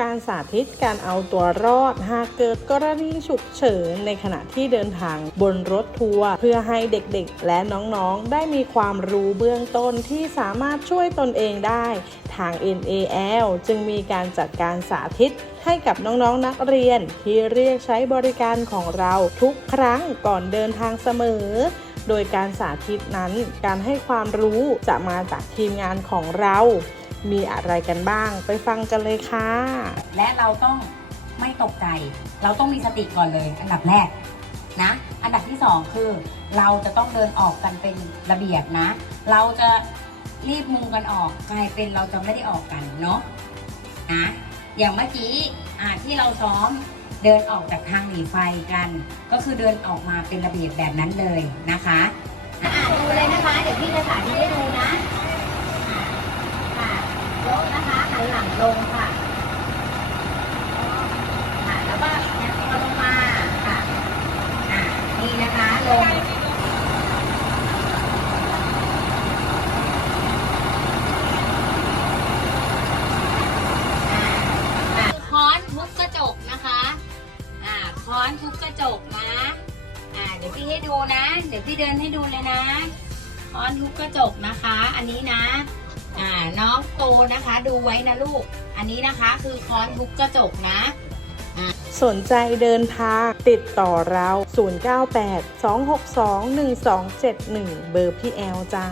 การสาธิตการเอาตัวรอด หากเกิดกรณีฉุกเฉินในขณะที่เดินทางบนรถทัวร์เพื่อให้เด็กๆ และน้องๆ ได้มีความรู้เบื้องต้นที่สามารถช่วยตนเองได้ ทาง NAL จึงมีการจัดการสาธิตให้กับน้องๆนักเรียนที่เรียกใช้บริการของเราทุกครั้งก่อนเดินทางเสมอโดยการสาธิตนั้นการให้ความรู้จะมาจากทีมงานของเรา มีอะไรกันบ้าง ไปฟังกันเลยค่ะ และเราต้องไม่ตกใจ เราต้องมีสติก่อนเลย อันดับแรกนะ อันดับที่สองคือ เราจะต้องเดินออกกันเป็นระเบียบนะ เราจะรีบมุงกันออกกลายเป็นเราจะไม่ได้ออกกันเนาะนะอย่างเมื่อกี้ที่เราซ้อมเดินออกจากทางหนีไฟกัน ก็คือเดินออกมาเป็นระเบียบแบบนั้นเลยนะคะอ่าดูเลยนะคะ เดี๋ยวพี่จะสาธิตให้ดูนะอ่าค่ะยกนะคะหันห ลงค่ะค่ะแล้วก็แนวตัวลงมาค่ะอ่านี่นะคะลงอ่าอ่าค้อนทุบกระจกนะคะอ่าค้อนทุบกระจกนะอ่าเดี๋ยวพี่ให้ดูนะ เดี๋ยวพี่เดินให้ดูเลยนะค้อนทุบกระจกนะคะ อันนี้นะ อ่าน้องโตนะคะดูไว้นะลูก อันนี้นะคะคือค้อนทุบกระจกนะสนใจเดินทางติดต่อเรา 098 262 1271 เบอร์พี่แอลจ้า